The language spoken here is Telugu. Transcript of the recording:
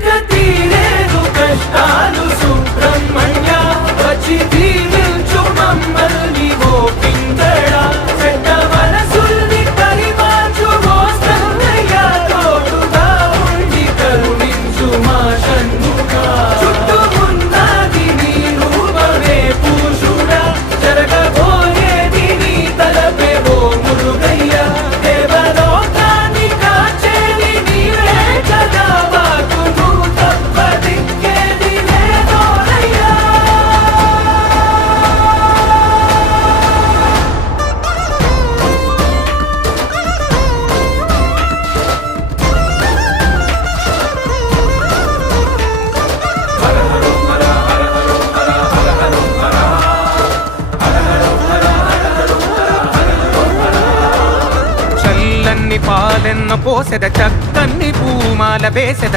ఇక తీరేను కష్టాలు సుబ్రహ్మణ్య వచ్చి దీవించు మమ్మల్ని ఓ పింగళ చెడ్డ మనసుల్ని పరిమార్చు ఓ సంగయ్య తోడుగా ఉండి కరుణించు మా షణ్ముఖ చుట్టుమున్నది నీ రూపమే పూషుడా జరగబోయేది నీ తలపే ఓ మురుగయ్య దేవలోకాన్ని కాచేది నీవే కదా మాకు నువ్వు తప్పదిక్కేది లేదోనయ్యా. చల్లన్ని పాలెన్న పోసెద చక్కన్ని పూమాల వేసెద